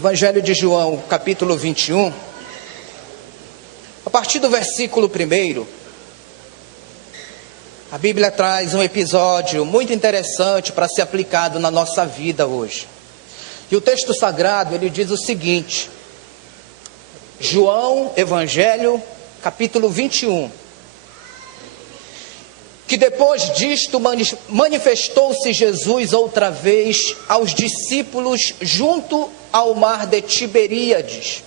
Evangelho de João, capítulo 21, a partir do versículo 1, a Bíblia traz um episódio muito interessante para ser aplicado na nossa vida hoje. E o texto sagrado, ele diz o seguinte, João, Evangelho, capítulo 21, que depois disto manifestou-se Jesus outra vez aos discípulos junto ao mar de Tiberíades.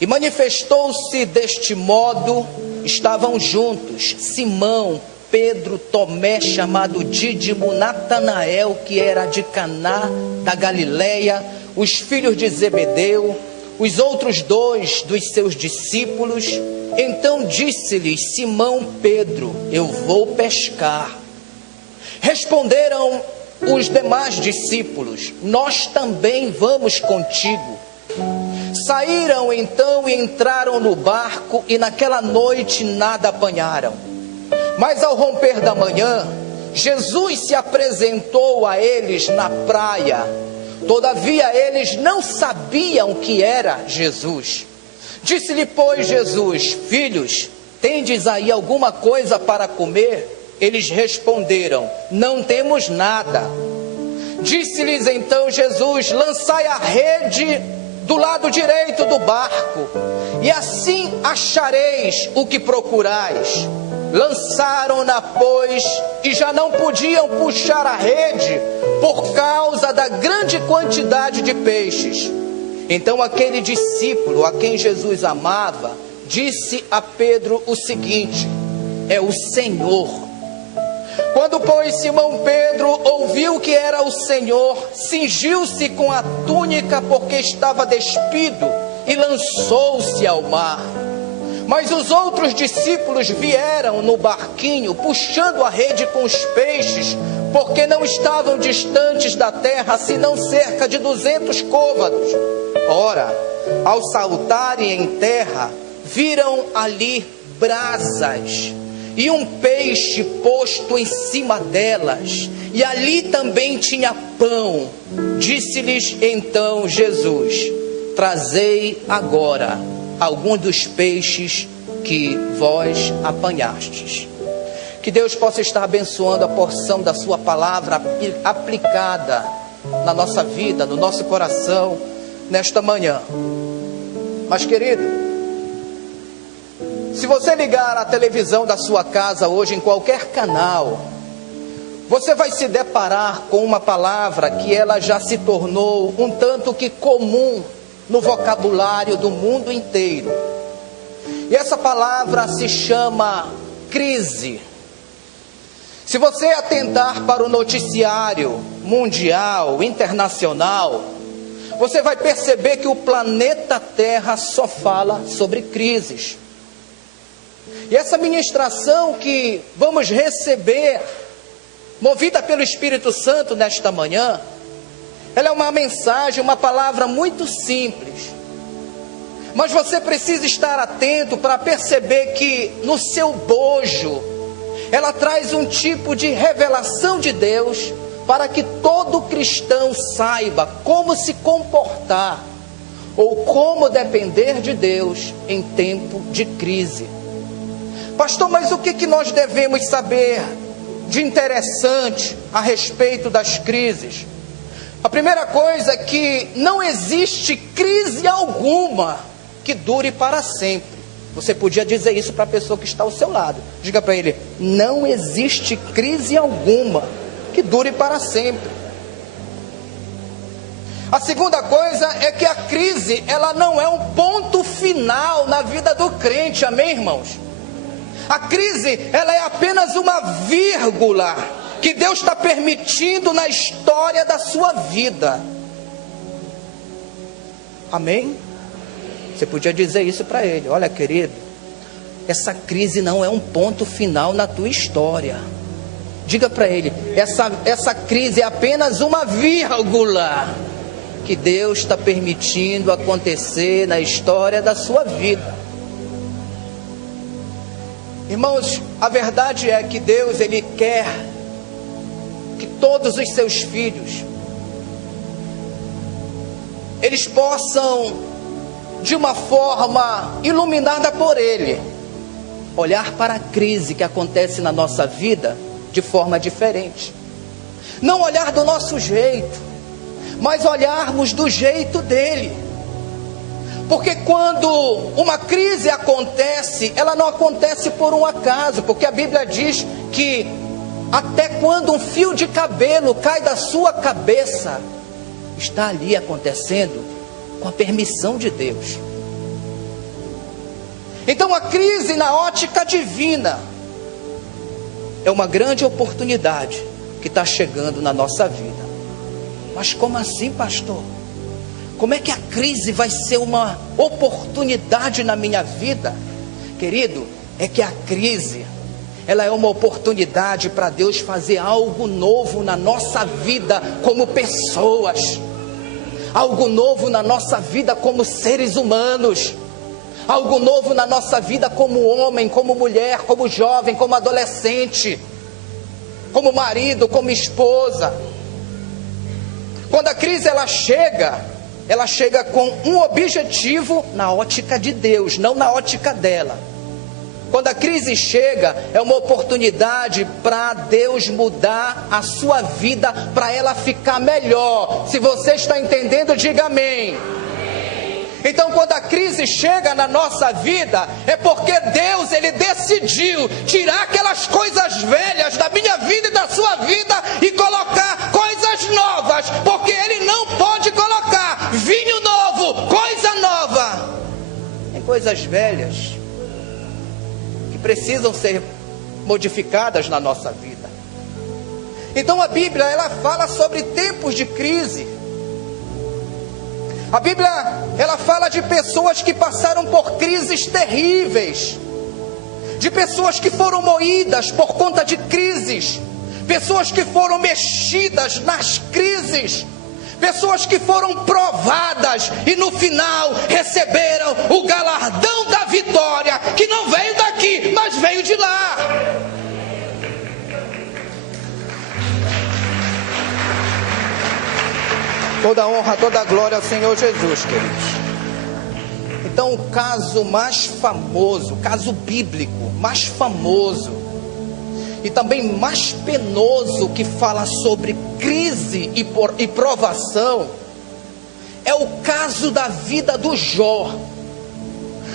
E manifestou-se deste modo, estavam juntos Simão, Pedro, Tomé, chamado Dídimo, Natanael, que era de Caná da Galileia, os filhos de Zebedeu, os outros dois dos seus discípulos. Então disse-lhes Simão Pedro: eu vou pescar. Responderam os demais discípulos: nós também vamos contigo. Saíram então e entraram no barco, e naquela noite nada apanharam. Mas ao romper da manhã, Jesus se apresentou a eles na praia. Todavia eles não sabiam que era Jesus. Disse-lhe, pois, Jesus: filhos, tendes aí alguma coisa para comer? Eles responderam: não temos nada. Disse-lhes então Jesus: lançai a rede do lado direito do barco, e assim achareis o que procurais. Lançaram-na, pois, e já não podiam puxar a rede por causa da grande quantidade de peixes. Então aquele discípulo a quem Jesus amava disse a Pedro o seguinte: é o Senhor. Quando, pois, Simão Pedro ouviu que era o Senhor, cingiu-se com a túnica porque estava despido e lançou-se ao mar. Mas os outros discípulos vieram no barquinho, puxando a rede com os peixes, porque não estavam distantes da terra, senão cerca de 200 côvados. Ora, ao saltarem em terra, viram ali brasas e um peixe posto em cima delas, e ali também tinha pão. Disse-lhes então Jesus: trazei agora alguns dos peixes que vós apanhastes. Que Deus possa estar abençoando a porção da sua palavra aplicada na nossa vida, no nosso coração, nesta manhã. Mas, querido, se você ligar a televisão da sua casa hoje em qualquer canal, você vai se deparar com uma palavra que ela já se tornou um tanto que comum no vocabulário do mundo inteiro. E essa palavra se chama crise. Se você atentar para o noticiário mundial, internacional, você vai perceber que o planeta Terra só fala sobre crises. E essa ministração que vamos receber, movida pelo Espírito Santo nesta manhã, ela é uma mensagem, uma palavra muito simples. Mas você precisa estar atento para perceber que no seu bojo, ela traz um tipo de revelação de Deus, para que todo cristão saiba como se comportar, ou como depender de Deus em tempo de crise. Pastor, mas o que nós devemos saber de interessante a respeito das crises? A primeira coisa é que não existe crise alguma que dure para sempre. Você podia dizer isso para a pessoa que está ao seu lado. Diga para ele: não existe crise alguma que dure para sempre. A segunda coisa é que a crise, ela não é um ponto final na vida do crente, amém, irmãos? A crise, ela é apenas uma vírgula que Deus está permitindo na história da sua vida. Amém? Você podia dizer isso para ele: olha, querido, essa crise não é um ponto final na tua história. Diga para ele: essa crise é apenas uma vírgula que Deus está permitindo acontecer na história da sua vida. Irmãos, a verdade é que Deus, Ele quer que todos os seus filhos eles possam, de uma forma iluminada por Ele, olhar para a crise que acontece na nossa vida de forma diferente. Não olhar do nosso jeito, mas olharmos do jeito dele. Porque quando uma crise acontece, ela não acontece por um acaso, porque a Bíblia diz que até quando um fio de cabelo cai da sua cabeça, está ali acontecendo com a permissão de Deus. Então a crise na ótica divina é uma grande oportunidade que está chegando na nossa vida. Mas como assim, pastor? Como é que a crise vai ser uma oportunidade na minha vida? Querido, é que a crise, ela é uma oportunidade para Deus fazer algo novo na nossa vida como pessoas, algo novo na nossa vida como seres humanos, algo novo na nossa vida como homem, como mulher, como jovem, como adolescente, como marido, como esposa. Quando a crise ela chega com um objetivo na ótica de Deus, não na ótica dela. Quando a crise chega, é uma oportunidade para Deus mudar a sua vida, para ela ficar melhor. Se você está entendendo, diga amém. Então quando a crise chega na nossa vida, é porque Deus, Ele decidiu tirar aquelas coisas velhas da minha vida e da sua vida e colocar coisas novas, porque Ele não pode colocar vinho novo, coisa nova. Tem coisas velhas que precisam ser modificadas na nossa vida. Então a Bíblia, ela fala sobre tempos de crise. A Bíblia, ela fala de pessoas que passaram por crises terríveis, de pessoas que foram moídas por conta de crises, pessoas que foram mexidas nas crises, pessoas que foram provadas e no final receberam o galardão da vitória, que não veio daqui, mas veio de lá. Toda honra, toda glória ao Senhor Jesus, queridos. Então o caso mais famoso, o caso bíblico mais famoso e também mais penoso que fala sobre crise e provação é o caso da vida do Jó.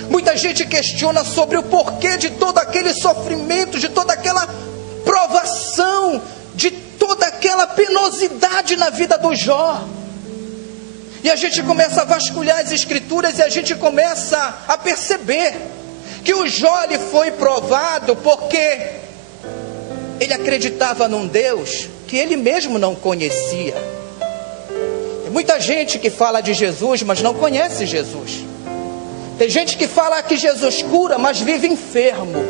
Muita gente questiona sobre o porquê de todo aquele sofrimento, de toda aquela provação, de toda aquela penosidade na vida do Jó. E a gente começa a vasculhar as escrituras e a gente começa a perceber que o Jó ele foi provado porque ele acreditava num Deus que ele mesmo não conhecia. Tem muita gente que fala de Jesus, mas não conhece Jesus. Tem gente que fala que Jesus cura, mas vive enfermo.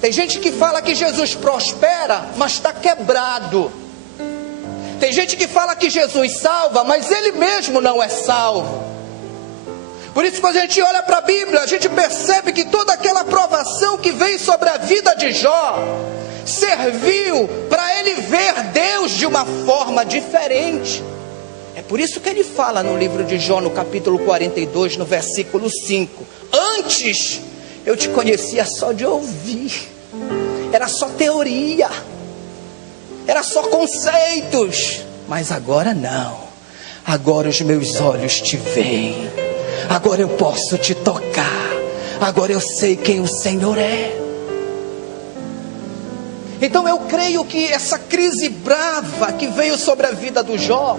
Tem gente que fala que Jesus prospera, mas está quebrado. Tem gente que fala que Jesus salva, mas ele mesmo não é salvo. Por isso, quando a gente olha para a Bíblia, a gente percebe que toda aquela provação que veio sobre a vida de Jó serviu para ele ver Deus de uma forma diferente. É por isso que ele fala no livro de Jó, no capítulo 42, no versículo 5: antes eu te conhecia só de ouvir, era só teoria, era só conceitos, mas agora não. Agora os meus olhos te veem, agora eu posso te tocar, agora eu sei quem o Senhor é. Então eu creio que essa crise brava que veio sobre a vida do Jó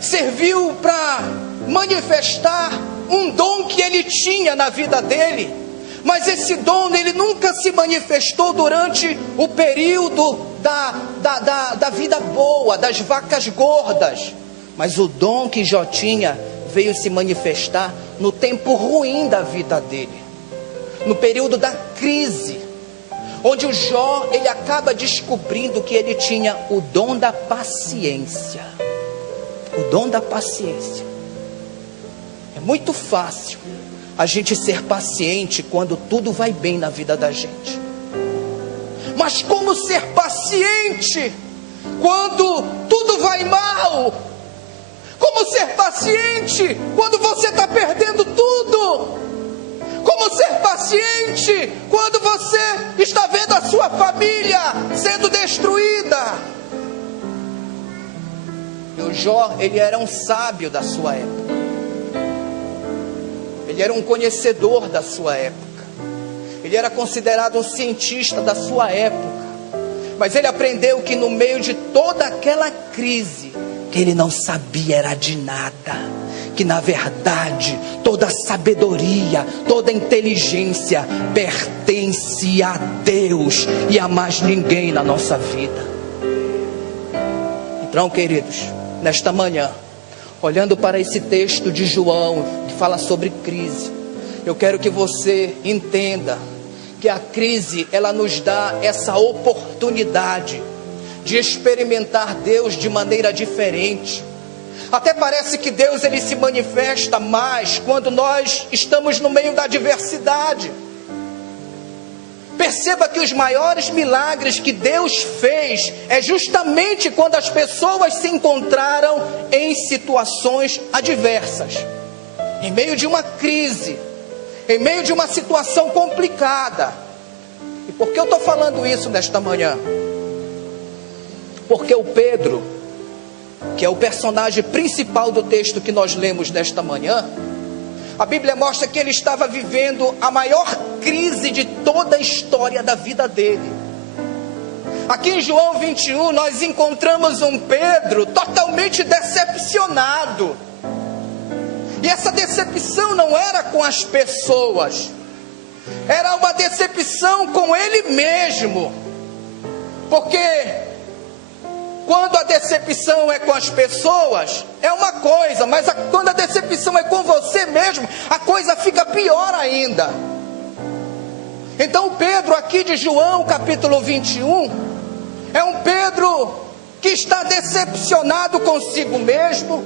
serviu para manifestar um dom que ele tinha na vida dele. Mas esse dom, ele nunca se manifestou durante o período da vida boa, das vacas gordas. Mas o dom que Jó tinha veio se manifestar no tempo ruim da vida dele, no período da crise, onde o Jó, ele acaba descobrindo que ele tinha o dom da paciência. O dom da paciência. É muito fácil a gente ser paciente quando tudo vai bem na vida da gente. Mas como ser paciente quando tudo vai mal? Como Como ser paciente quando você está perdendo tudo? Como ser paciente quando você está vendo a sua família sendo destruída? E o Jó, ele era um sábio da sua época. Ele era um conhecedor da sua época. Ele era considerado um cientista da sua época. Mas ele aprendeu que no meio de toda aquela crise, que ele não sabia era de nada, que na verdade toda sabedoria, toda inteligência pertence a Deus e a mais ninguém na nossa vida. Então, queridos, nesta manhã, olhando para esse texto de João, que fala sobre crise, eu quero que você entenda que a crise, ela nos dá essa oportunidade de experimentar Deus de maneira diferente. Até parece que Deus, ele se manifesta mais quando nós estamos no meio da adversidade. Perceba que os maiores milagres que Deus fez é justamente quando as pessoas se encontraram em situações adversas, em meio de uma crise, em meio de uma situação complicada. E por que eu estou falando isso nesta manhã? Porque o Pedro, que é o personagem principal do texto que nós lemos nesta manhã, a Bíblia mostra que ele estava vivendo a maior crise de toda a história da vida dele. Aqui em João 21 nós encontramos um Pedro totalmente decepcionado. E essa decepção não era com as pessoas, era uma decepção com ele mesmo. Porque quando a decepção é com as pessoas, é uma coisa, mas quando a decepção é com você mesmo, a coisa fica pior ainda. Então o Pedro aqui de João capítulo 21, é um Pedro que está decepcionado consigo mesmo.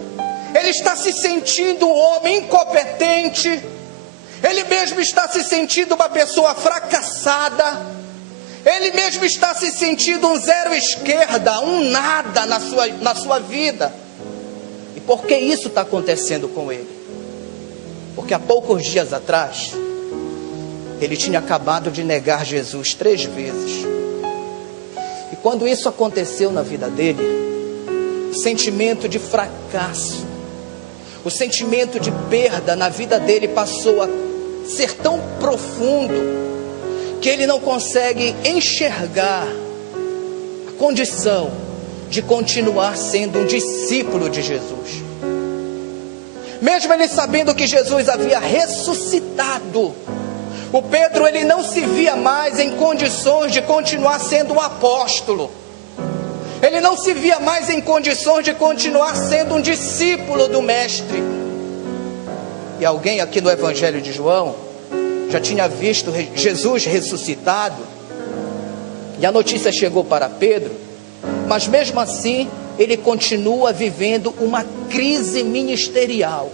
Ele está se sentindo um homem incompetente. Ele mesmo está se sentindo uma pessoa fracassada. Ele mesmo está se sentindo um zero esquerda, um nada na sua vida. E por que isso está acontecendo com ele? Porque há poucos dias atrás, ele tinha acabado de negar Jesus 3 vezes. E quando isso aconteceu na vida dele, o sentimento de fracasso, o sentimento de perda na vida dele passou a ser tão profundo, que ele não consegue enxergar a condição de continuar sendo um discípulo de Jesus. Mesmo ele sabendo que Jesus havia ressuscitado, o Pedro, ele não se via mais em condições de continuar sendo um apóstolo. Ele não se via mais em condições de continuar sendo um discípulo do Mestre. E alguém aqui no Evangelho de João já tinha visto Jesus ressuscitado, e a notícia chegou para Pedro, mas mesmo assim ele continua vivendo uma crise ministerial.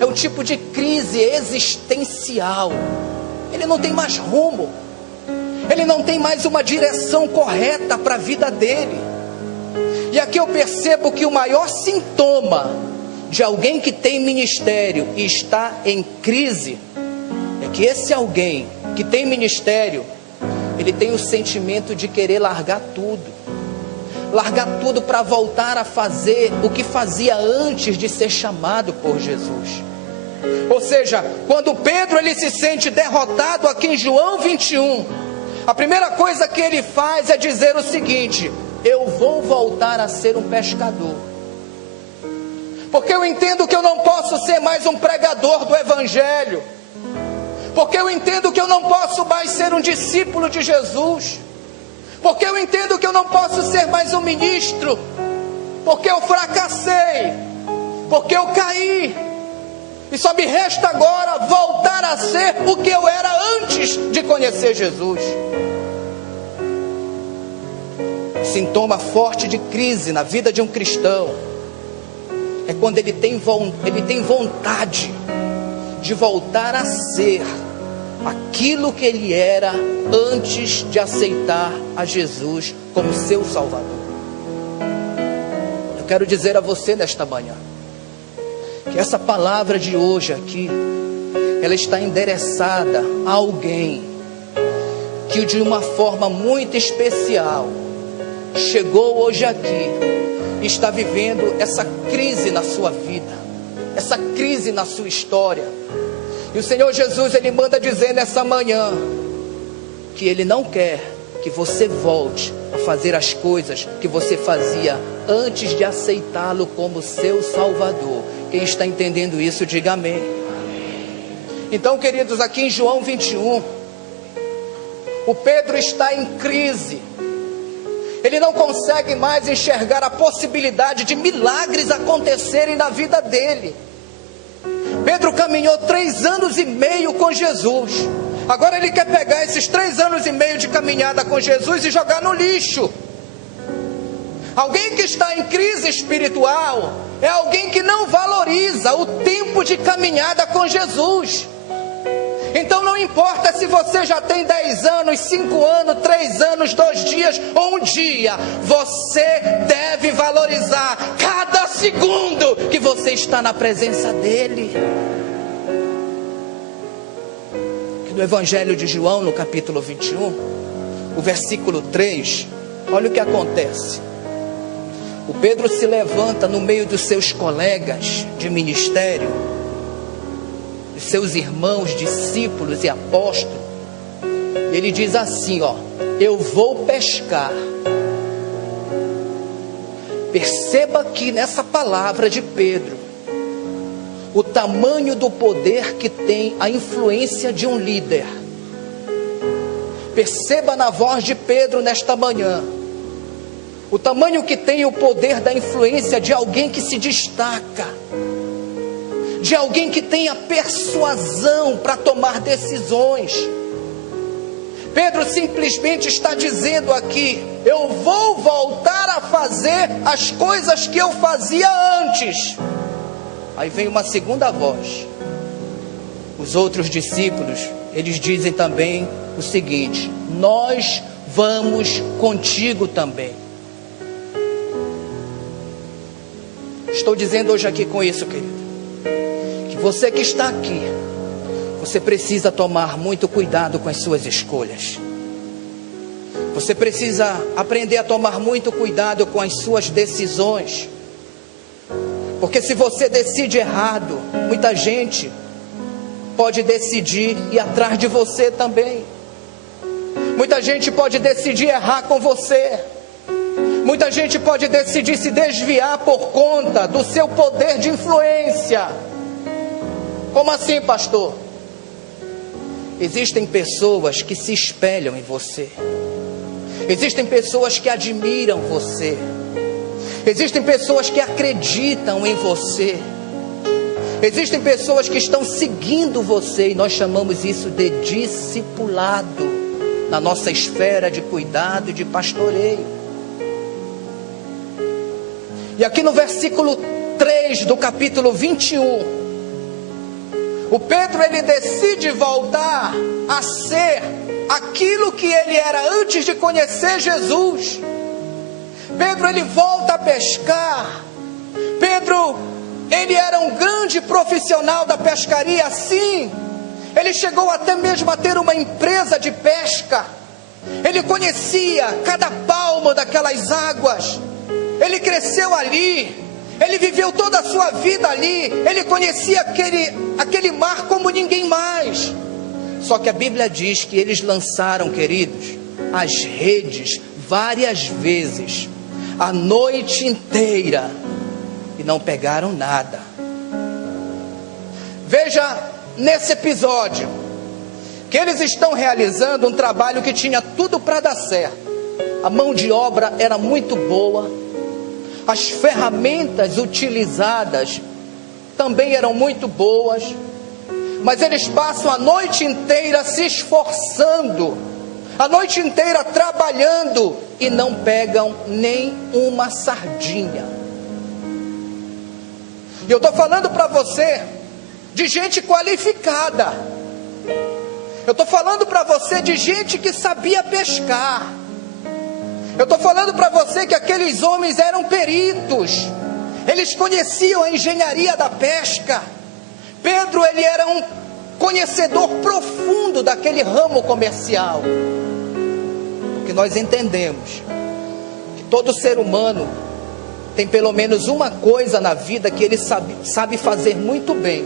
É um tipo de crise existencial. Ele não tem mais rumo, ele não tem mais uma direção correta para a vida dele. E aqui eu percebo que o maior sintoma de alguém que tem ministério e está em crise é que esse alguém que tem ministério, ele tem o sentimento de querer largar tudo para voltar a fazer o que fazia antes de ser chamado por Jesus. Ou seja, quando Pedro, ele se sente derrotado aqui em João 21, a primeira coisa que ele faz é dizer o seguinte: eu vou voltar a ser um pescador, porque eu entendo que eu não posso ser mais um pregador do Evangelho, porque eu entendo que eu não posso mais ser um discípulo de Jesus, porque eu entendo que eu não posso ser mais um ministro, porque eu fracassei, porque eu caí, e só me resta agora voltar a ser o que eu era antes de conhecer Jesus. Sintoma forte de crise na vida de um cristão é quando ele tem vontade de voltar a ser aquilo que ele era antes de aceitar a Jesus como seu Salvador. Eu quero dizer a você nesta manhã, que essa palavra de hoje aqui, ela está endereçada a alguém que de uma forma muito especial chegou hoje aqui e está vivendo essa crise na sua vida, essa crise na sua história. E o Senhor Jesus, Ele manda dizer nessa manhã que Ele não quer que você volte a fazer as coisas que você fazia antes de aceitá-lo como seu Salvador. Quem está entendendo isso, diga amém. Então, queridos, aqui em João 21, o Pedro está em crise. Ele não consegue mais enxergar a possibilidade de milagres acontecerem na vida dele. Pedro caminhou 3 anos e meio com Jesus. Agora ele quer pegar esses 3 anos e meio de caminhada com Jesus e jogar no lixo. Alguém que está em crise espiritual é alguém que não valoriza o tempo de caminhada com Jesus. Então não importa se você já tem 10 anos, 5 anos, 3 anos, 2 dias ou 1 dia, você deve valorizar cada segundo que você está na presença dele. No Evangelho de João, no capítulo 21, o versículo 3, olha o que acontece. O Pedro se levanta no meio dos seus colegas de ministério, dos seus irmãos, discípulos e apóstolos. E ele diz assim, eu vou pescar. Perceba aqui nessa palavra de Pedro o tamanho do poder que tem a influência de um líder. Perceba na voz de Pedro nesta manhã o tamanho que tem o poder da influência de alguém que se destaca, de alguém que tem a persuasão para tomar decisões. Pedro simplesmente está dizendo aqui, eu vou voltar a fazer as coisas que eu fazia antes. Aí vem uma segunda voz. Os outros discípulos, eles dizem também o seguinte, nós vamos contigo também. Estou dizendo hoje aqui com isso, querido, que você que está aqui, você precisa tomar muito cuidado com as suas escolhas. Você precisa aprender a tomar muito cuidado com as suas decisões. Porque se você decide errado, muita gente pode decidir ir atrás de você também. Muita gente pode decidir errar com você. Muita gente pode decidir se desviar por conta do seu poder de influência. Como assim, pastor? Existem pessoas que se espelham em você. Existem pessoas que admiram você. Existem pessoas que acreditam em você. Existem pessoas que estão seguindo você. E nós chamamos isso de discipulado na nossa esfera de cuidado e de pastoreio. E aqui no versículo 3 do capítulo 21, o Pedro ele decide voltar a ser aquilo que ele era antes de conhecer Jesus. Pedro ele volta a pescar. Pedro ele era um grande profissional da pescaria, sim. Ele chegou até mesmo a ter uma empresa de pesca. Ele conhecia cada palmo daquelas águas. Ele cresceu ali. Ele viveu toda a sua vida ali. Ele conhecia aquele mar como ninguém mais. Só que a Bíblia diz que eles lançaram, queridos, as redes várias vezes, a noite inteira, e não pegaram nada. Veja nesse episódio que eles estão realizando um trabalho que tinha tudo para dar certo. A mão de obra era muito boa, as ferramentas utilizadas também eram muito boas, mas eles passam a noite inteira se esforçando, a noite inteira trabalhando, e não pegam nem uma sardinha. E eu estou falando para você de gente qualificada. Eu estou falando para você de gente que sabia pescar. Eu estou falando para você que aqueles homens eram peritos. eles conheciam a engenharia da pesca. Pedro, ele era um conhecedor profundo daquele ramo comercial. Porque nós entendemos que todo ser humano tem pelo menos uma coisa na vida que ele sabe fazer muito bem.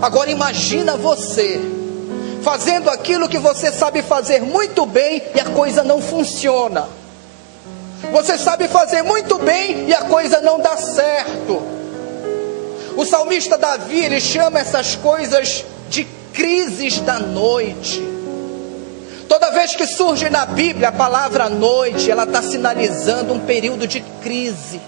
Agora imagina você fazendo aquilo que você sabe fazer muito bem e a coisa não funciona. Você sabe fazer muito bem e a coisa não dá certo. O salmista Davi, ele chama essas coisas de crises da noite. Toda vez que surge na Bíblia a palavra noite, ela está sinalizando um período de crise.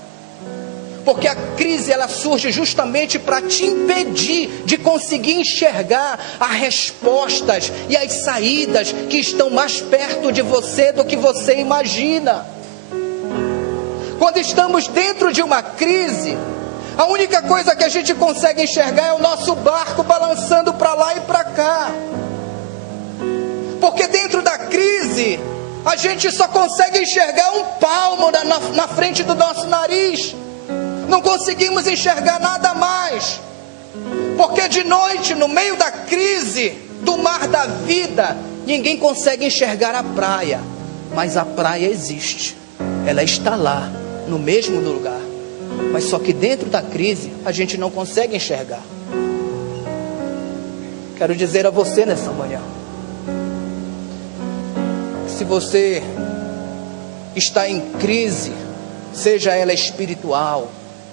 Porque a crise, ela surge justamente para te impedir de conseguir enxergar as respostas e as saídas que estão mais perto de você do que você imagina. Quando estamos dentro de uma crise, a única coisa que a gente consegue enxergar é o nosso barco balançando para lá e para cá. Porque dentro da crise, a gente só consegue enxergar um palmo na frente do nosso nariz. Não conseguimos enxergar nada mais. Porque de noite, no meio da crise, do mar da vida, ninguém consegue enxergar a praia. Mas a praia existe. Ela está lá, no mesmo lugar. Mas só que dentro da crise, a gente não consegue enxergar. Quero dizer a você nessa manhã, se você está em crise, seja ela espiritual,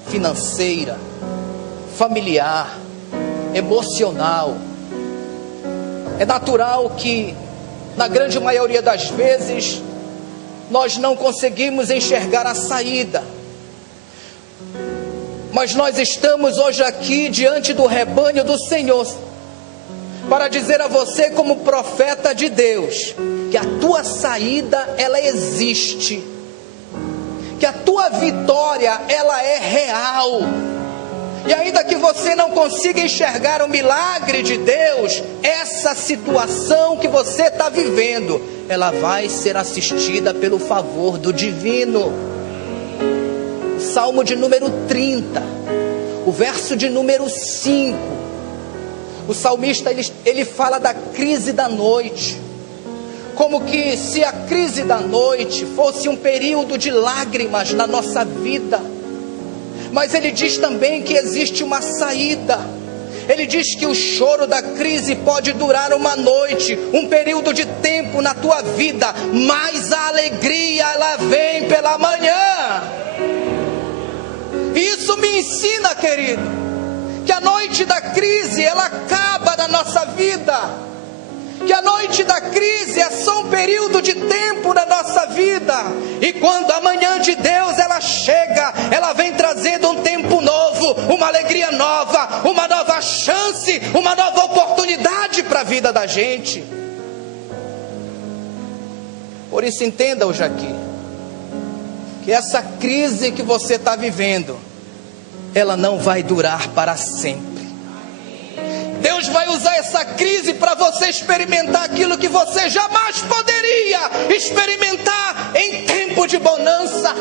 financeira, familiar, emocional, é natural que, na grande maioria das vezes, nós não conseguimos enxergar a saída. Mas nós estamos hoje aqui diante do rebanho do Senhor para dizer a você, como profeta de Deus, que a tua saída, ela existe, que a tua vitória, ela é real. E ainda que você não consiga enxergar o milagre de Deus, essa situação que você está vivendo, ela vai ser assistida pelo favor do divino. Salmo de número 30, o verso de número 5, o salmista ele fala da crise da noite, como que se a crise da noite fosse um período de lágrimas na nossa vida, mas ele diz também que existe uma saída. Ele diz que o choro da crise pode durar uma noite, um período de tempo na tua vida, mas a alegria, ela vem pela manhã. Isso me ensina, querido, que a noite da crise, ela acaba na nossa vida, que a noite da crise é só um período de tempo na nossa vida, e quando a manhã de Deus ela chega, ela vem trazendo um tempo novo, uma alegria nova, uma nova chance, uma nova oportunidade para a vida da gente. Por isso entenda hoje aqui, que essa crise que você está vivendo, ela não vai durar para sempre. Deus vai usar essa crise para você experimentar aquilo que você jamais poderia experimentar em tempo de bonança.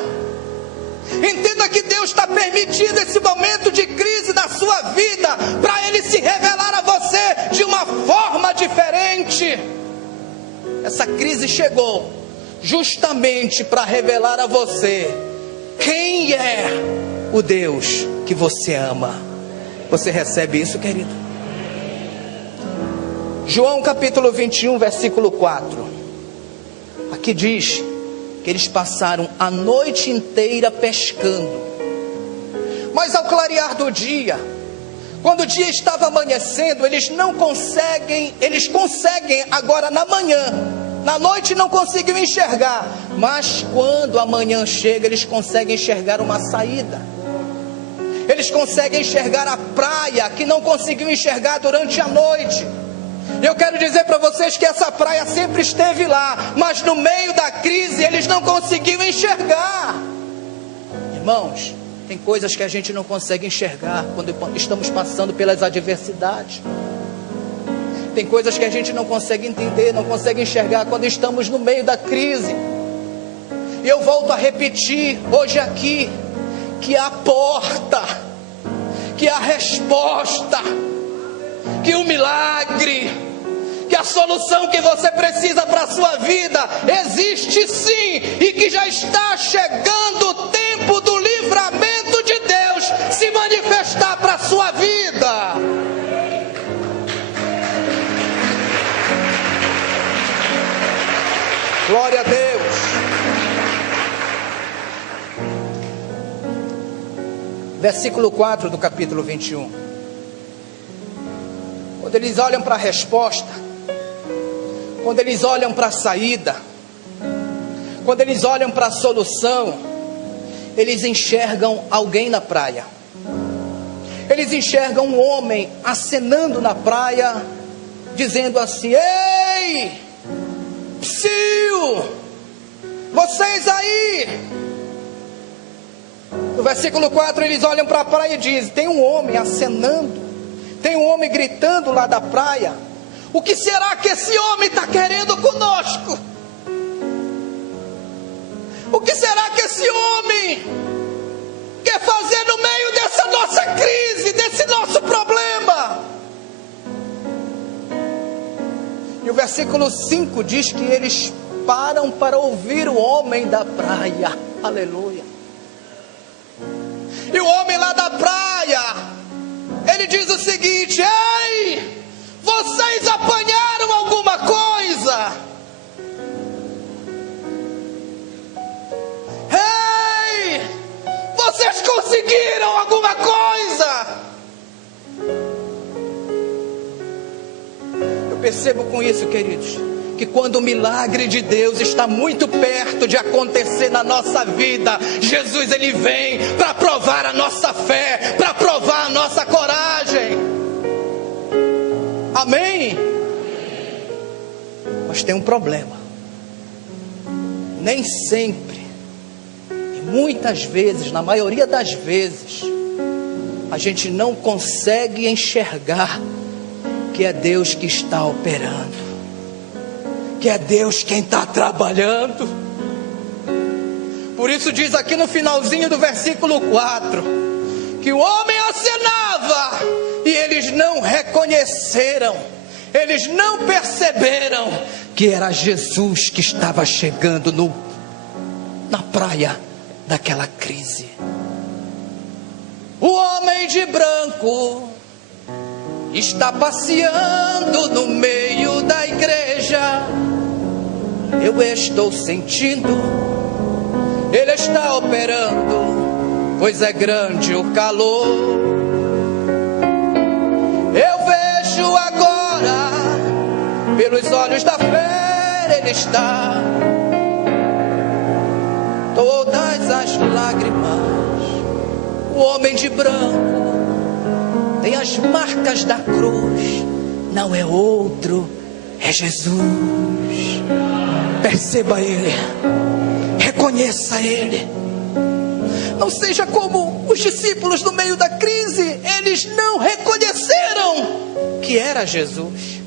Entenda que Deus está permitindo esse momento de crise na sua vida, para Ele se revelar a você de uma forma diferente. Essa crise chegou justamente para revelar a você quem é o Deus que você ama. Você recebe isso, querido? João capítulo 21, versículo 4. Aqui diz que eles passaram a noite inteira pescando. Mas ao clarear do dia, quando o dia estava amanhecendo, eles conseguem agora na manhã. Na noite não conseguiam enxergar, mas quando a manhã chega, eles conseguem enxergar uma saída. Eles conseguem enxergar a praia que não conseguiam enxergar durante a noite. Eu quero dizer para vocês que essa praia sempre esteve lá, mas no meio da crise eles não conseguiam enxergar. Irmãos, tem coisas que a gente não consegue enxergar quando estamos passando pelas adversidades. Tem coisas que a gente não consegue entender, não consegue enxergar quando estamos no meio da crise. E eu volto a repetir hoje aqui, que a porta, que a resposta, que o milagre, que a solução que você precisa para a sua vida existe sim, e que já está chegando o tempo do livramento de Deus se manifestar para a sua vida. Glória a Deus. Versículo 4 do capítulo 21. Quando eles olham para a resposta, quando eles olham para a saída, quando eles olham para a solução, eles enxergam alguém na praia. Eles enxergam um homem acenando na praia, dizendo assim: ei, psiu, vocês aí. No versículo 4 eles olham para a praia e dizem: tem um homem acenando, tem um homem gritando lá da praia. O que será que esse homem está querendo conosco? O que será que esse homem quer fazer no meio dessa nossa crise, desse nosso problema? E o versículo 5 diz que eles param para ouvir o homem da praia. Aleluia. E o homem lá da praia, ele diz o seguinte: ei, vocês apanharam alguma coisa? Ei, vocês conseguiram alguma coisa? Eu percebo com isso, queridos, que quando o milagre de Deus está muito perto de acontecer na nossa vida, Jesus ele vem para provar a nossa fé, para provar a nossa coragem. Amém? Mas tem um problema. Nem sempre, e muitas vezes, na maioria das vezes, a gente não consegue enxergar que é Deus que está operando, que é Deus quem está trabalhando. Por isso diz aqui no finalzinho do versículo 4, que o homem acenava e eles não reconheceram, eles não perceberam que era Jesus que estava chegando na praia daquela crise. O homem de branco está passeando no meio da igreja. Eu estou sentindo, ele está operando, pois é grande o calor. Eu vejo agora, pelos olhos da fé, ele está. Todas as lágrimas, o homem de branco tem as marcas da cruz, não é outro, é Jesus. Perceba ele, reconheça ele. Não seja como os discípulos no meio da crise, eles não reconheceram que era Jesus.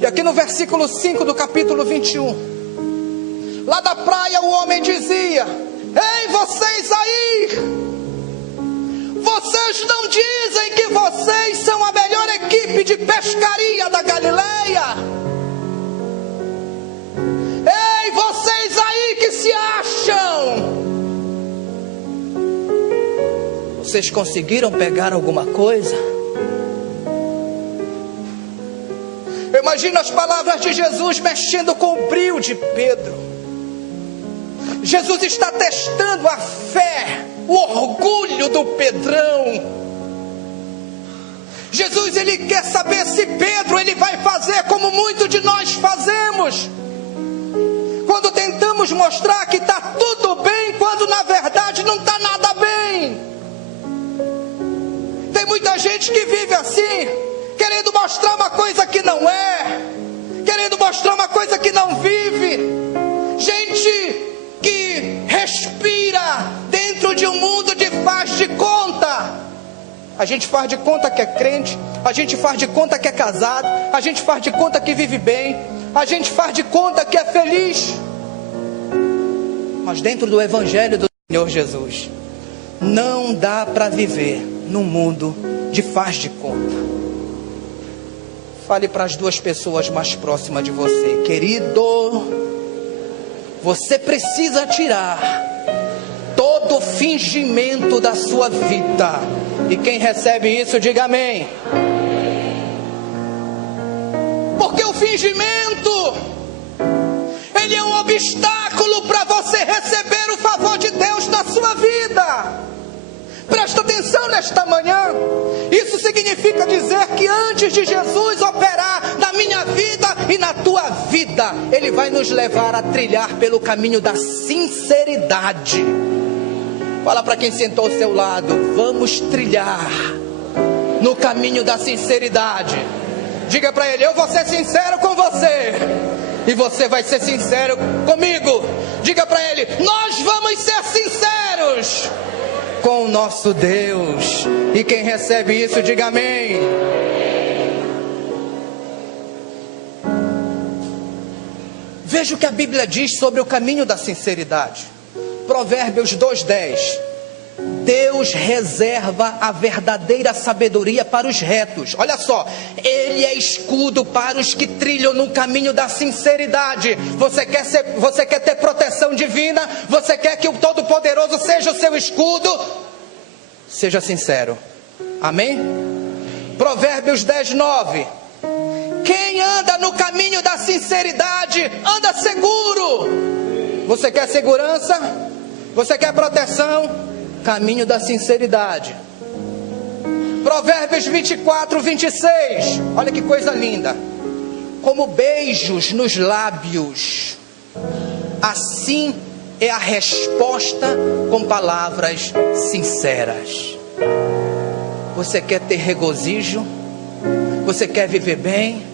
E aqui no versículo 5 do capítulo 21, lá da praia o homem dizia: ei, vocês aí, vocês não dizem que vocês são a melhor equipe de pescaria da Galileia? Ei, vocês aí que se acham, vocês conseguiram pegar alguma coisa? Eu imagino as palavras de Jesus mexendo com o brio de Pedro. Jesus está testando a fé, o orgulho do Pedrão. Jesus ele quer saber se Pedro ele vai fazer como muitos de nós fazemos, quando tentamos mostrar que está tudo bem, quando na verdade não está nada bem. Tem muita gente que vive assim, querendo mostrar uma coisa que não é, querendo mostrar uma coisa que não vive. Gente que respira dentro de um mundo de faz de conta. A gente faz de conta que é crente, a gente faz de conta que é casado, a gente faz de conta que vive bem, a gente faz de conta que é feliz. Mas dentro do Evangelho do Senhor Jesus, não dá para viver num mundo de faz de conta. Fale para as duas pessoas mais próximas de você: querido, você precisa tirar todo fingimento da sua vida. E quem recebe isso, diga amém. Porque o fingimento, ele é um obstáculo para você receber o favor de Deus na sua vida. Presta atenção nesta manhã. Isso significa dizer que antes de Jesus operar na minha vida e na tua vida, Ele vai nos levar a trilhar pelo caminho da sinceridade. Fala para quem sentou ao seu lado: vamos trilhar no caminho da sinceridade. Diga para ele: eu vou ser sincero com você, e você vai ser sincero comigo. Diga para ele: nós vamos ser sinceros com o nosso Deus. E quem recebe isso, diga amém. Veja o que a Bíblia diz sobre o caminho da sinceridade. Provérbios 2:10. Deus reserva a verdadeira sabedoria para os retos. Olha só, Ele é escudo para os que trilham no caminho da sinceridade. Você quer ter proteção divina? Você quer que o Todo-Poderoso seja o seu escudo? Seja sincero. Amém? Provérbios 10:9. Quem anda no caminho da sinceridade anda seguro. Você quer segurança? Você quer proteção? Caminho da sinceridade. Provérbios 24:26. Olha que coisa linda. Como beijos nos lábios, assim é a resposta com palavras sinceras. Você quer ter regozijo? Você quer viver bem?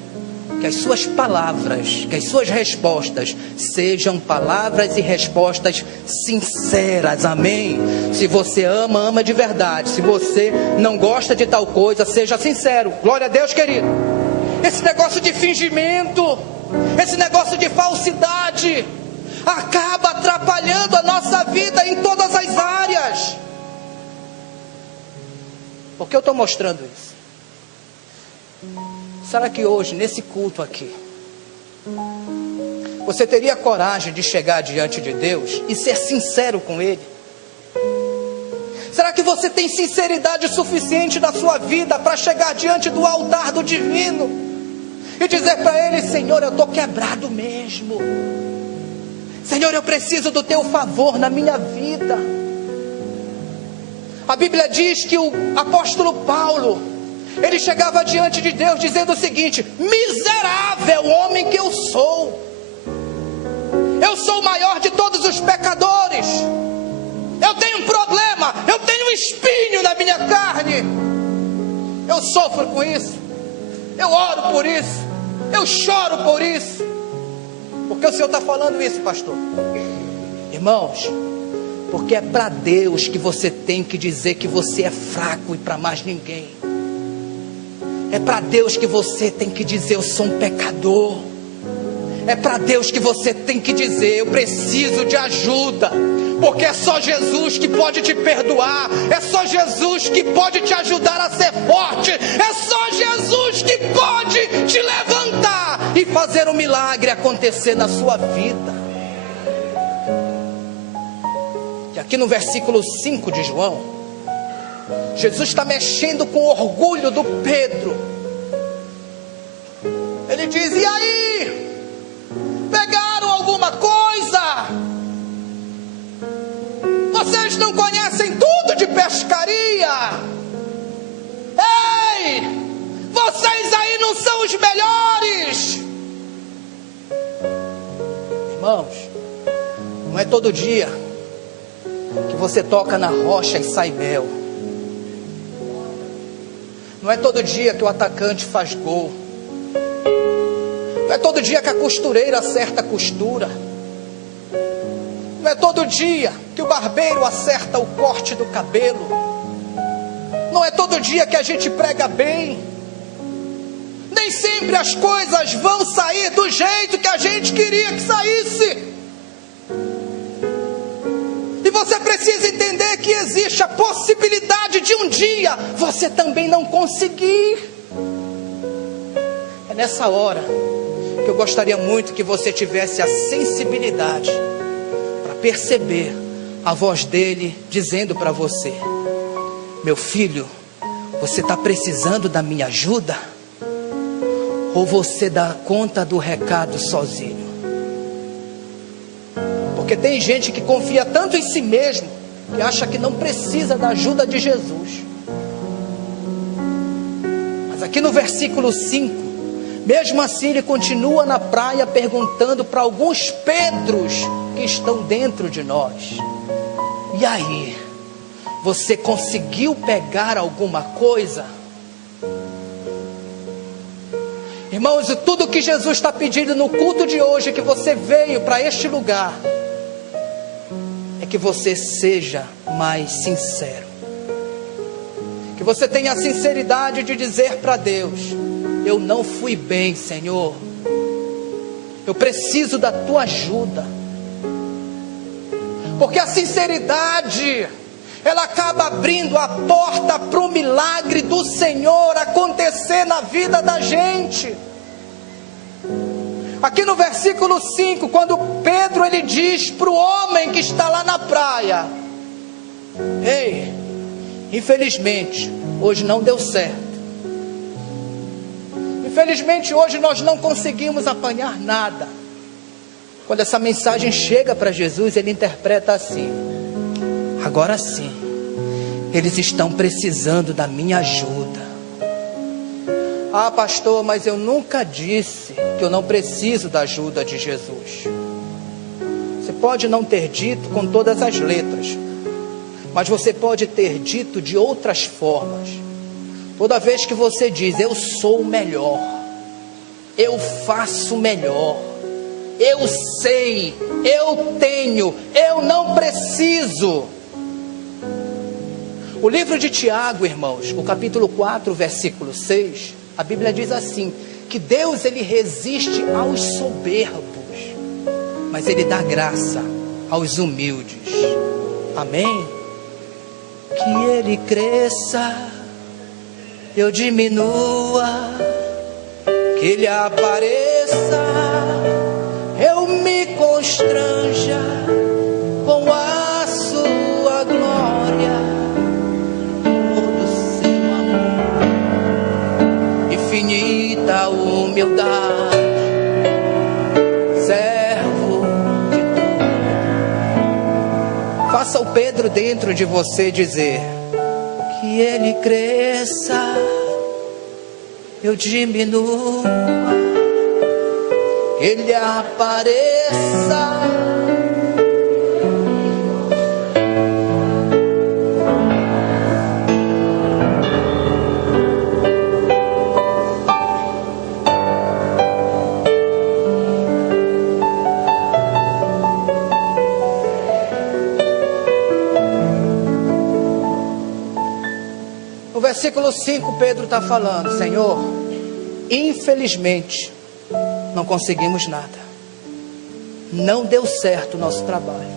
Que as suas palavras, que as suas respostas sejam palavras e respostas sinceras, amém? Se você ama, ama de verdade. Se você não gosta de tal coisa, seja sincero. Glória a Deus, querido. Esse negócio de fingimento, esse negócio de falsidade, acaba atrapalhando a nossa vida em todas as áreas. Por que eu estou mostrando isso? Será que hoje, nesse culto aqui, você teria coragem de chegar diante de Deus e ser sincero com Ele? Será que você tem sinceridade suficiente na sua vida para chegar diante do altar do divino e dizer para Ele: Senhor, eu estou quebrado mesmo. Senhor, eu preciso do Teu favor na minha vida. A Bíblia diz que o apóstolo Paulo, ele chegava diante de Deus dizendo o seguinte: miserável homem que eu sou o maior de todos os pecadores, eu tenho um problema, eu tenho um espinho na minha carne, eu sofro com isso, eu oro por isso, eu choro por isso. Por que o Senhor está falando isso, pastor? Irmãos, porque é para Deus que você tem que dizer que você é fraco e para mais ninguém. É para Deus que você tem que dizer: eu sou um pecador. É para Deus que você tem que dizer: eu preciso de ajuda. Porque é só Jesus que pode te perdoar. É só Jesus que pode te ajudar a ser forte. É só Jesus que pode te levantar e fazer um milagre acontecer na sua vida. E aqui no versículo 5 de João, Jesus está mexendo com o orgulho do Pedro. Ele diz: e aí? Pegaram alguma coisa? Vocês não conhecem tudo de pescaria? Ei! Vocês aí não são os melhores? Irmãos, não é todo dia que você toca na rocha e sai mel. Não é todo dia que o atacante faz gol. Não é todo dia que a costureira acerta a costura. Não é todo dia que o barbeiro acerta o corte do cabelo. Não é todo dia que a gente prega bem. Nem sempre as coisas vão sair do jeito que a gente queria que saísse. você precisa entender que existe a possibilidade de um dia você também não conseguir. É nessa hora que eu gostaria muito que você tivesse a sensibilidade para perceber a voz dele dizendo para você: meu filho, você está precisando da minha ajuda? Ou você dá conta do recado sozinho? Porque tem gente que confia tanto em si mesmo, que acha que não precisa da ajuda de Jesus. Mas aqui no versículo 5, mesmo assim ele continua na praia perguntando para alguns Pedros que estão dentro de nós: e aí, você conseguiu pegar alguma coisa? Irmãos, tudo que Jesus está pedindo no culto de hoje, que você veio para este lugar, é que você seja mais sincero. Que você tenha a sinceridade de dizer para Deus: eu não fui bem, Senhor. Eu preciso da tua ajuda. Porque a sinceridade, ela acaba abrindo a porta para o milagre do Senhor acontecer na vida da gente. Aqui no versículo 5, quando Pedro ele diz para o homem que está lá na praia: ei, infelizmente hoje não deu certo. Infelizmente hoje nós não conseguimos apanhar nada. Quando essa mensagem chega para Jesus, ele interpreta assim: agora sim, eles estão precisando da minha ajuda. Ah, pastor, mas eu nunca disse que eu não preciso da ajuda de Jesus. Você pode não ter dito com todas as letras, mas você pode ter dito de outras formas. Toda vez que você diz: eu sou o melhor, eu faço melhor, eu sei, eu tenho, eu não preciso. O livro de Tiago, irmãos, o capítulo 4, versículo 6, a Bíblia diz assim: que Deus ele resiste aos soberbos, mas ele dá graça aos humildes. Amém? Que ele cresça, eu diminua, que ele apareça, eu me constranja com a sua glória, todo seu amor, infinita humildade, servo de tudo. Faça o Pedro dentro de você dizer: que ele cresça, eu diminua, ele apareça. No versículo 5, Pedro está falando: Senhor, infelizmente não conseguimos nada, não deu certo o nosso trabalho,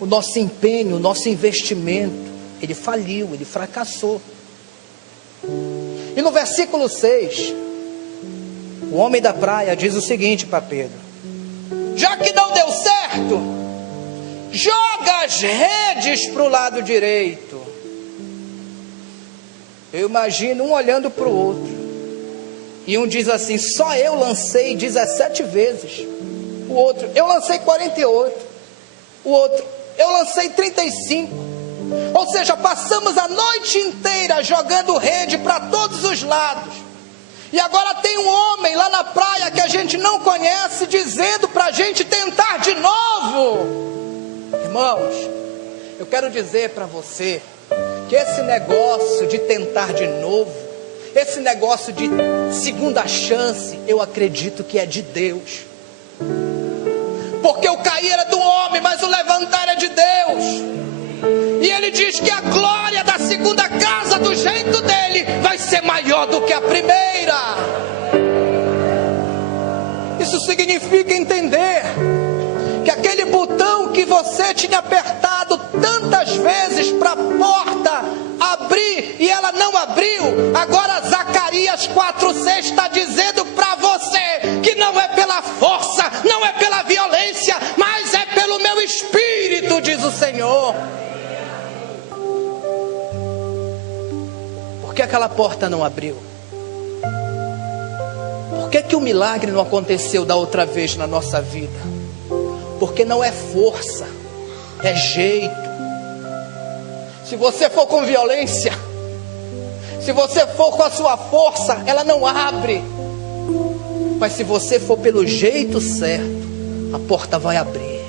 o nosso empenho, o nosso investimento, ele faliu, ele fracassou. E no versículo 6, o homem da praia diz o seguinte para Pedro: já que não deu certo, joga as redes para o lado direito. Eu imagino um olhando para o outro, e um diz assim: só eu lancei 17 vezes. O outro: eu lancei 48. O outro: eu lancei 35. Ou seja, passamos a noite inteira jogando rede para todos os lados. E agora tem um homem lá na praia que a gente não conhece, dizendo para a gente tentar de novo. Irmãos, eu quero dizer para você que esse negócio de tentar de novo, esse negócio de segunda chance, eu acredito que é de Deus. Porque o cair era do homem, mas o levantar é de Deus. E ele diz que a glória da segunda casa, do jeito dele, vai ser maior do que a primeira. Isso significa entender que aquele botão que você tinha apertado tantas vezes para a porta abrir e ela não abriu, agora Zacarias 4:6 está dizendo para você que não é pela força, não é pela violência, mas é pelo meu Espírito, diz o Senhor. Por que aquela porta não abriu? Por que o milagre não aconteceu da outra vez na nossa vida? Porque não é força, é jeito. Se você for com violência, se você for com a sua força, ela não abre. Mas se você for pelo jeito certo, a porta vai abrir,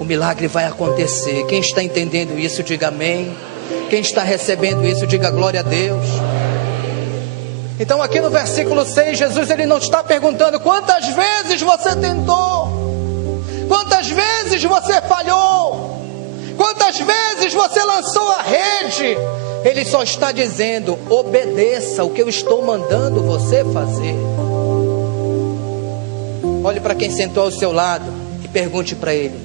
o milagre vai acontecer. Quem está entendendo isso, diga amém. Quem está recebendo isso, diga glória a Deus. Então aqui no versículo 6, Jesus ele não está perguntando quantas vezes você tentou, quantas vezes você falhou, quantas vezes você lançou a rede. Ele só está dizendo: obedeça o que eu estou mandando você fazer. Olhe para quem sentou ao seu lado e pergunte para ele: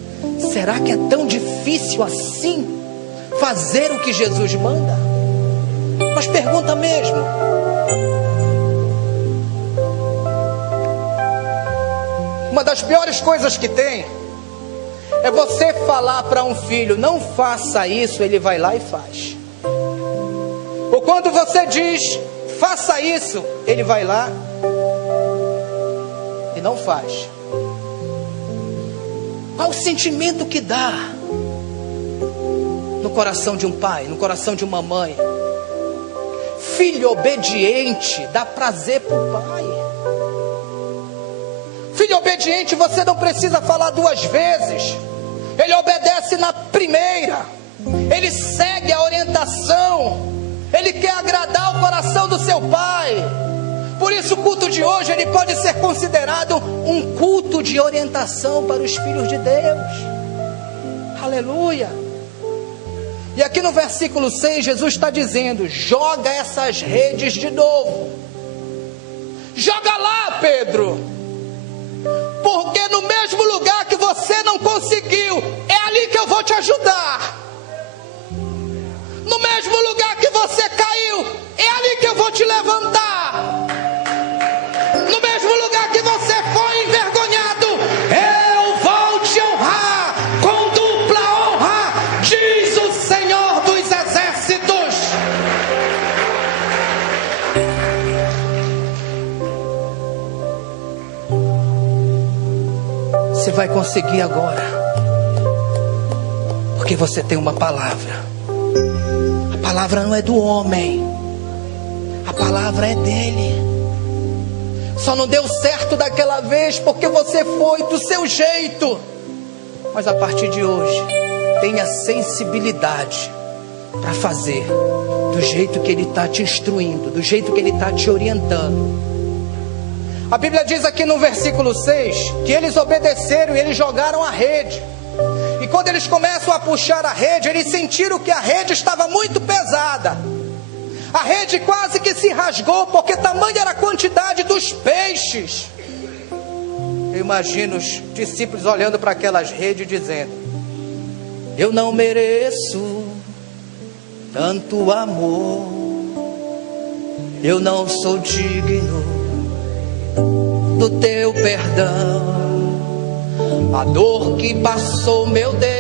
será que é tão difícil assim fazer o que Jesus manda? Mas pergunta mesmo. Uma das piores coisas que tem é você falar para um filho: não faça isso, ele vai lá e faz. Ou quando você diz: faça isso, ele vai lá e não faz. Qual o sentimento que dá no coração de um pai, no coração de uma mãe? Filho obediente dá prazer para o pai. Filho obediente, você não precisa falar duas vezes. Ele obedece na primeira. Ele segue a orientação. Ele quer agradar o coração do seu pai. Por isso o culto de hoje ele pode ser considerado um culto de orientação para os filhos de Deus. Aleluia. E aqui no versículo 6, Jesus está dizendo: joga essas redes de novo. Joga lá, Pedro. Porque no mesmo lugar que você não conseguiu, é ali que eu vou te ajudar. No mesmo lugar que você caiu, é ali que eu vou te levantar. No mesmo lugar que você foi envergonhado, eu vou te honrar com dupla honra, diz o Senhor dos Exércitos. Você vai conseguir agora, porque você tem uma palavra. A palavra não é do homem, a palavra é dele. Só não deu certo daquela vez porque você foi do seu jeito. Mas a partir de hoje, tenha sensibilidade para fazer do jeito que ele está te instruindo, do jeito que ele está te orientando. A Bíblia diz aqui no versículo 6 que eles obedeceram e eles jogaram a rede. E quando eles começam a puxar a rede, eles sentiram que a rede estava muito pesada. A rede quase que se rasgou, porque tamanha era a quantidade dos peixes. Eu imagino os discípulos olhando para aquelas redes dizendo: eu não mereço tanto amor, eu não sou digno do teu perdão. A dor que passou meu Deus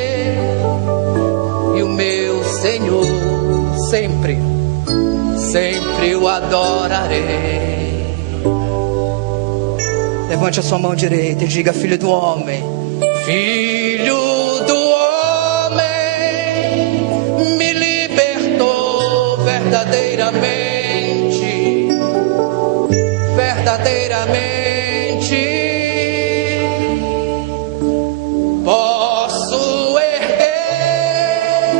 e o meu Senhor, sempre, sempre eu adorarei. Levante a sua mão direita e diga: filho do homem, filho do homem, me libertou verdadeiramente, verdadeiramente. Posso erguer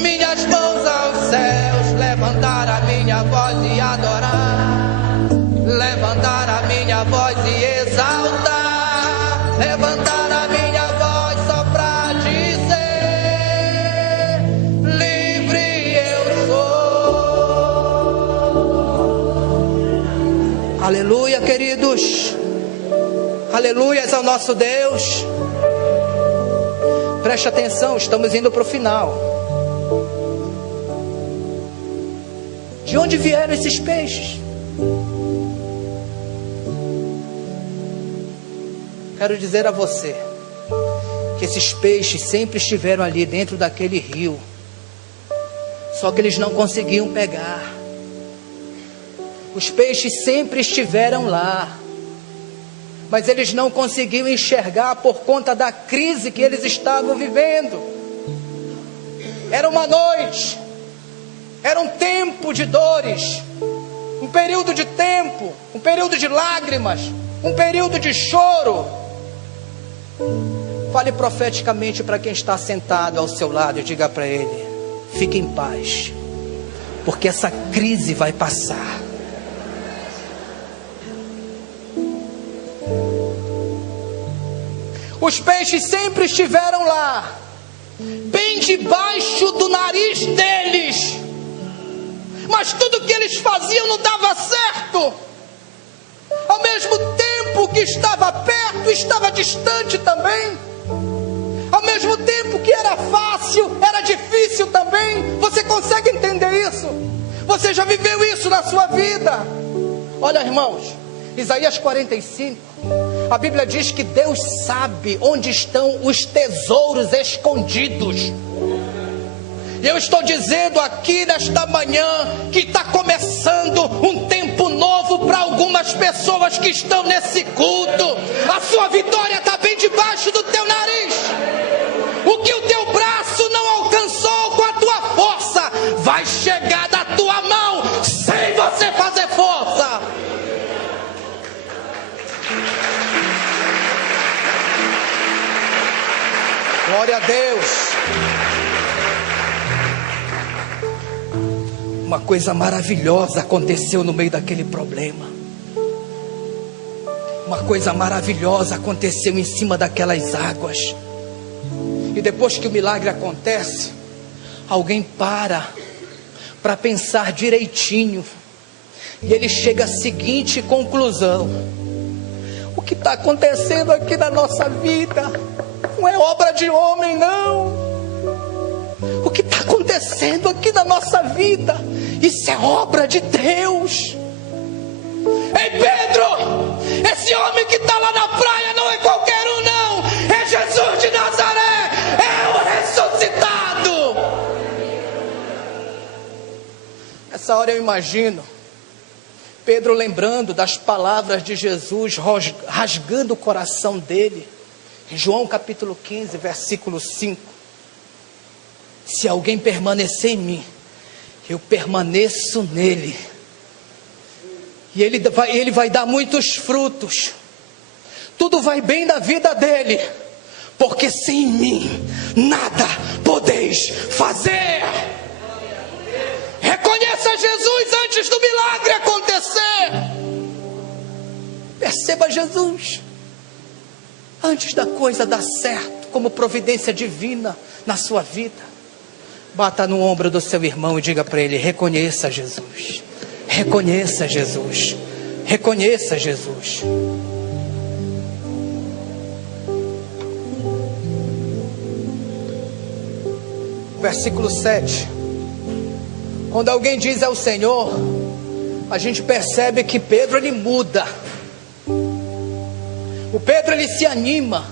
minhas mãos aos céus, levantar a minha voz e adorar, levantar a minha voz e exaltar, levantar a minha voz só para dizer: livre eu sou. Aleluia, queridos. Aleluias ao nosso Deus. preste atenção, estamos indo para o final. De onde vieram esses peixes? Quero dizer a você que esses peixes sempre estiveram ali dentro daquele rio, só que eles não conseguiam pegar. Os peixes sempre estiveram lá, mas eles não conseguiam enxergar por conta da crise que eles estavam vivendo. Era uma noite, era um tempo de dores, um período de tempo, um período de lágrimas, um período de choro. Fale profeticamente para quem está sentado ao seu lado e diga para ele: fique em paz, porque essa crise vai passar. Os peixes sempre estiveram lá, bem debaixo do nariz deles, mas tudo que eles faziam não dava certo. Ao mesmo tempo que estava perto, estava distante também. Ao mesmo tempo que era fácil, era difícil também. Você consegue entender isso? Você já viveu isso na sua vida? Olha, irmãos, Isaías 45, a Bíblia diz que Deus sabe onde estão os tesouros escondidos. E eu estou dizendo aqui nesta manhã que está começando um tempo novo para algumas pessoas que estão nesse culto. A sua vitória está bem debaixo do teu nariz. O que o teu braço não alcançou com a tua força, vai chegar da tua mão sem você fazer força. Glória a Deus. Uma coisa maravilhosa aconteceu no meio daquele problema. Uma coisa maravilhosa aconteceu em cima daquelas águas. E depois que o milagre acontece, alguém para pensar direitinho. E ele chega à seguinte conclusão: o que está acontecendo aqui na nossa vida não é obra de homem, não. O que está acontecendo aqui na nossa vida, isso é obra de Deus. Ei, Pedro, esse homem que está lá na praia não é qualquer um, não. É Jesus de Nazaré, é o ressuscitado. Nessa hora eu imagino Pedro lembrando das palavras de Jesus, rasgando o coração dele. Em João capítulo 15, versículo 5. Se alguém permanecer em mim, eu permaneço nele. E ele vai dar muitos frutos. Tudo vai bem na vida dele. Porque sem mim, nada podeis fazer. Reconheça Jesus antes do milagre acontecer. Perceba Jesus antes da coisa dar certo, como providência divina na sua vida. Bata no ombro do seu irmão e diga para ele: reconheça Jesus, reconheça Jesus, reconheça Jesus. Versículo 7. Quando alguém diz ao Senhor, a gente percebe que Pedro ele muda. O Pedro ele se anima,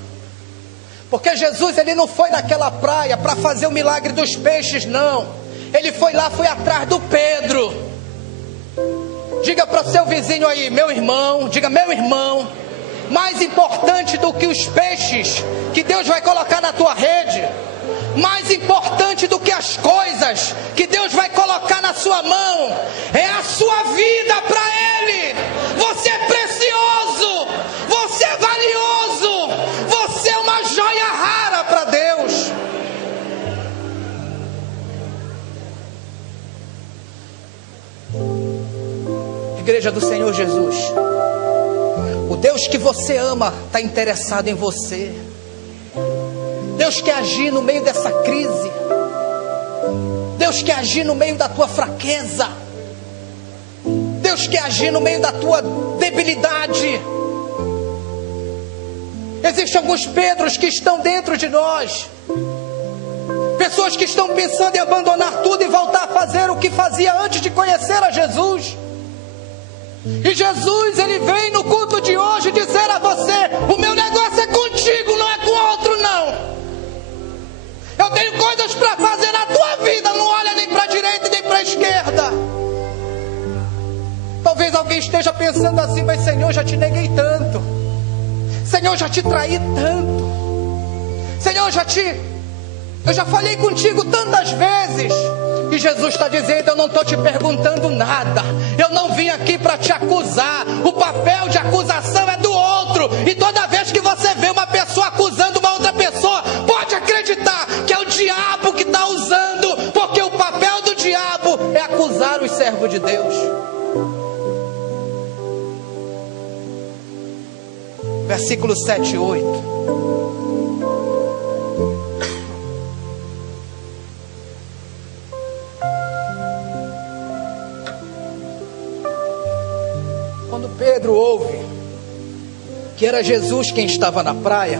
porque Jesus ele não foi naquela praia para fazer o milagre dos peixes, não. Ele foi lá, foi atrás do Pedro. Diga para o seu vizinho aí: meu irmão, diga: meu irmão, mais importante do que os peixes que Deus vai colocar na tua rede, mais importante do que as coisas que Deus vai colocar na sua mão, é a sua vida para Ele. Você é precioso, você é valioso, você é uma joia rara para Deus. Igreja do Senhor Jesus, o Deus que você ama está interessado em você. Deus quer agir no meio dessa crise. Deus quer agir no meio da tua fraqueza. Deus quer agir no meio da tua debilidade. Existem alguns Pedros que estão dentro de nós, Pessoas que estão pensando em abandonar tudo e voltar a fazer o que fazia antes de conhecer a Jesus. E Jesus, Ele vem no culto de hoje dizer a você: o meu negócio é contigo, não é com outro não. Eu tenho coisas para fazer na tua vida, não olha nem para a direita nem para a esquerda. Talvez alguém esteja pensando assim: mas Senhor, já te neguei tanto, Senhor, já te traí tanto, Senhor, eu já falei contigo tantas vezes. E Jesus está dizendo: eu não estou te perguntando nada, eu não vim aqui para te acusar, o papel de acusação é do outro. E toda vez que você vê uma pessoa acusando uma outra pessoa, pode acreditar que é o diabo que está usando, porque o papel do diabo é acusar os servos de Deus. Versículo 7 e 8. Quando Pedro ouve que era Jesus quem estava na praia,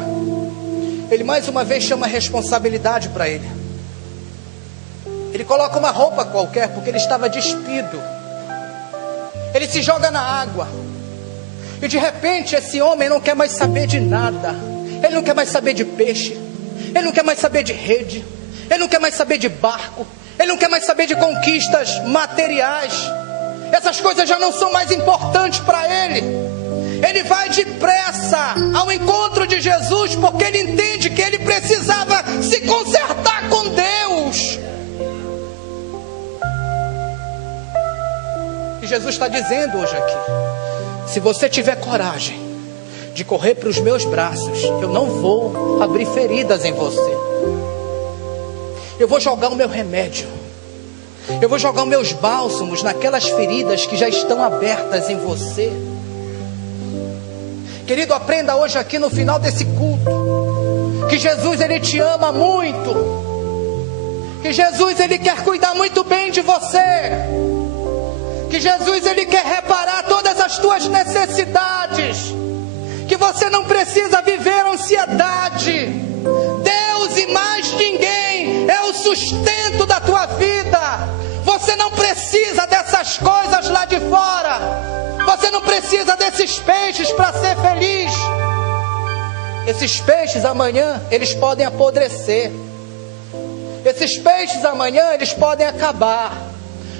ele mais uma vez chama a responsabilidade para ele. Ele coloca uma roupa qualquer, porque ele estava despido. Ele se joga na água. E de repente esse homem não quer mais saber de nada. Ele não quer mais saber de peixe, ele não quer mais saber de rede, ele não quer mais saber de barco, ele não quer mais saber de conquistas materiais. Essas coisas já não são mais importantes para ele. Ele vai depressa ao encontro de Jesus, porque ele entende que ele precisava se consertar com Deus. E Jesus está dizendo hoje aqui: se você tiver coragem de correr para os meus braços, eu não vou abrir feridas em você. Eu vou jogar o meu remédio, eu vou jogar os meus bálsamos naquelas feridas que já estão abertas em você. Querido, aprenda hoje aqui no final desse culto que Jesus, Ele te ama muito, que Jesus, Ele quer cuidar muito bem de você, que Jesus, Ele quer reparar todas as tuas necessidades, que você não precisa viver ansiedade. Deus e mais ninguém é o sustento da tua vida. Você não precisa dessas coisas lá de fora. Você não precisa desses peixes para ser feliz. Esses peixes amanhã, eles podem apodrecer. Esses peixes amanhã, eles podem acabar.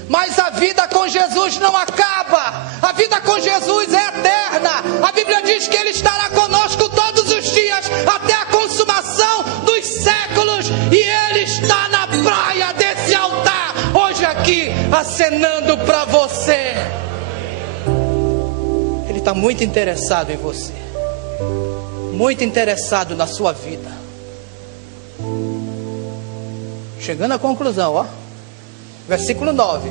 Mas a vida com Jesus não acaba. A vida com Jesus é eterna. A Bíblia diz que Ele estará conosco todos os dias, até a consumação dos séculos. E Ele está na praia desse altar, hoje aqui, acenando para você. Ele está muito interessado em você, muito interessado na sua vida. Chegando à conclusão, ó. Versículo 9.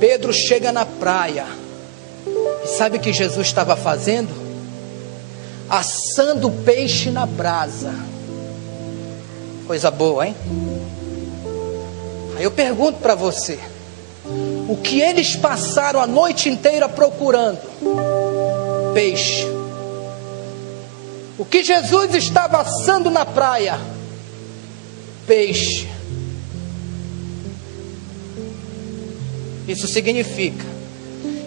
Pedro chega na praia. E sabe o que Jesus estava fazendo? Assando peixe na brasa. Coisa boa, hein? Aí eu pergunto para você: o que eles passaram a noite inteira procurando? Peixe. O que Jesus estava assando na praia? Peixe. Isso significa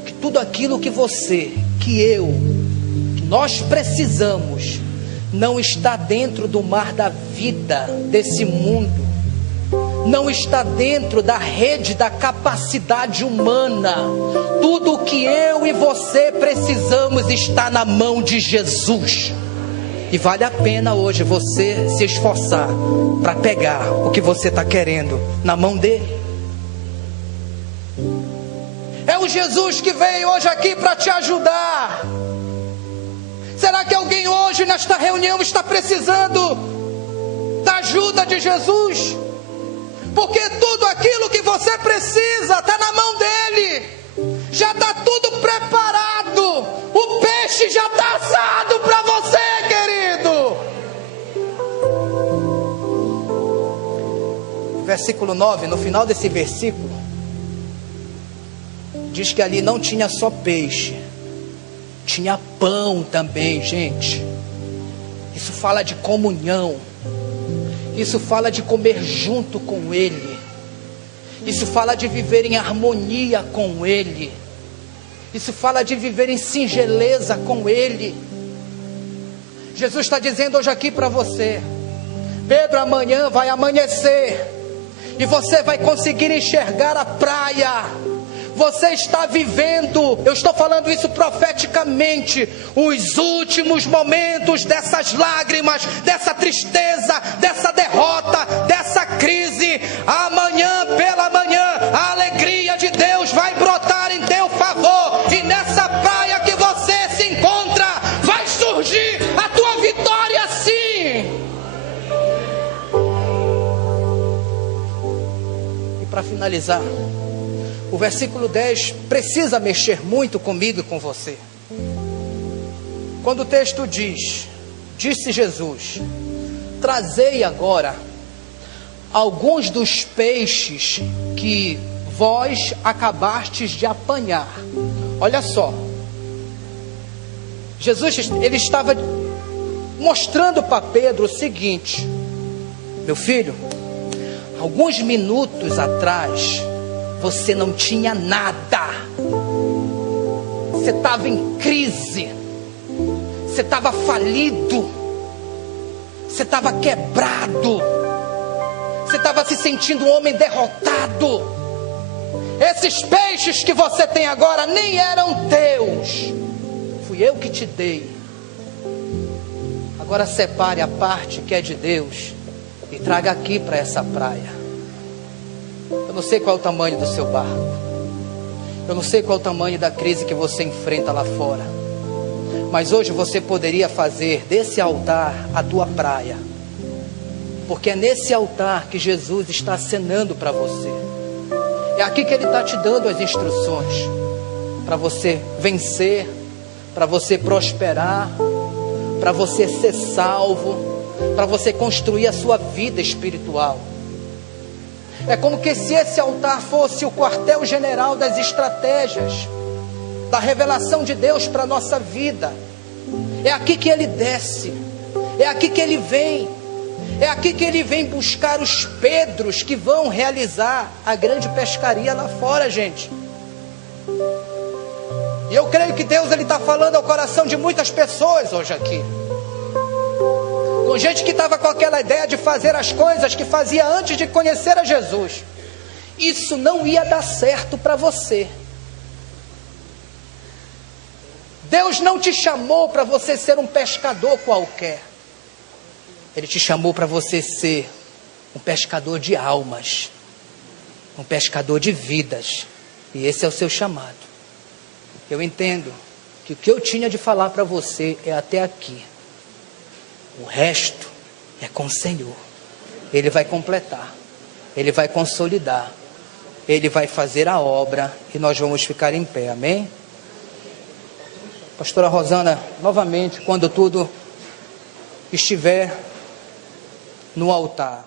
que tudo aquilo que você, que eu, que nós precisamos, não está dentro do mar da vida desse mundo, não está dentro da rede da capacidade humana. Tudo o que eu e você precisamos está na mão de Jesus. E vale a pena hoje você se esforçar para pegar o que você está querendo na mão dele. É o Jesus que veio hoje aqui para te ajudar. Será que alguém hoje nesta reunião está precisando da ajuda de Jesus? Porque tudo aquilo que você precisa está na mão dele. Já está tudo preparado. O peixe já está assado para você, querido. Versículo 9, no final desse versículo, diz que ali não tinha só peixe, tinha pão também, gente. Isso fala de comunhão. Isso fala de comer junto com Ele. Isso fala de viver em harmonia com Ele. Isso fala de viver em singeleza com Ele. Jesus está dizendo hoje aqui para você: Pedro, amanhã vai amanhecer e você vai conseguir enxergar a praia. Você está vivendo, eu estou falando isso profeticamente, os últimos momentos dessas lágrimas, dessa tristeza, dessa derrota, dessa crise. Amanhã pela manhã a alegria de Deus vai brotar em teu favor, e nessa praia que você se encontra vai surgir a tua vitória, sim. E para finalizar, o versículo 10 precisa mexer muito comigo e com você. Quando o texto diz: disse Jesus, trazei agora alguns dos peixes que vós acabastes de apanhar. Olha só, Jesus, ele estava mostrando para Pedro o seguinte: meu filho, alguns minutos atrás você não tinha nada, você estava em crise, você estava falido, você estava quebrado, você estava se sentindo um homem derrotado. Esses peixes que você tem agora nem eram teus, fui eu que te dei. Agora separe a parte que é de Deus e traga aqui para essa praia. Eu não sei qual é o tamanho do seu barco, eu não sei qual é o tamanho da crise que você enfrenta lá fora, mas hoje você poderia fazer desse altar a tua praia, porque é nesse altar que Jesus está acenando para você. É aqui que Ele está te dando as instruções para você vencer, para você prosperar, para você ser salvo, para você construir a sua vida espiritual. É como que se esse altar fosse o quartel-general das estratégias, da revelação de Deus para a nossa vida. É aqui que Ele desce, é aqui que Ele vem, é aqui que Ele vem buscar os Pedros que vão realizar a grande pescaria lá fora, gente. E eu creio que Deus está falando ao coração de muitas pessoas hoje aqui. Com gente que estava com aquela ideia de fazer as coisas que fazia antes de conhecer a Jesus. Isso não ia dar certo para você. Deus não te chamou para você ser um pescador qualquer. Ele te chamou para você ser um pescador de almas, um pescador de vidas. E esse é o seu chamado. Eu entendo que o que eu tinha de falar para você é até aqui. O resto é com o Senhor. Ele vai completar, Ele vai consolidar, Ele vai fazer a obra e nós vamos ficar em pé, amém? Pastora Rosana, novamente, quando tudo estiver no altar.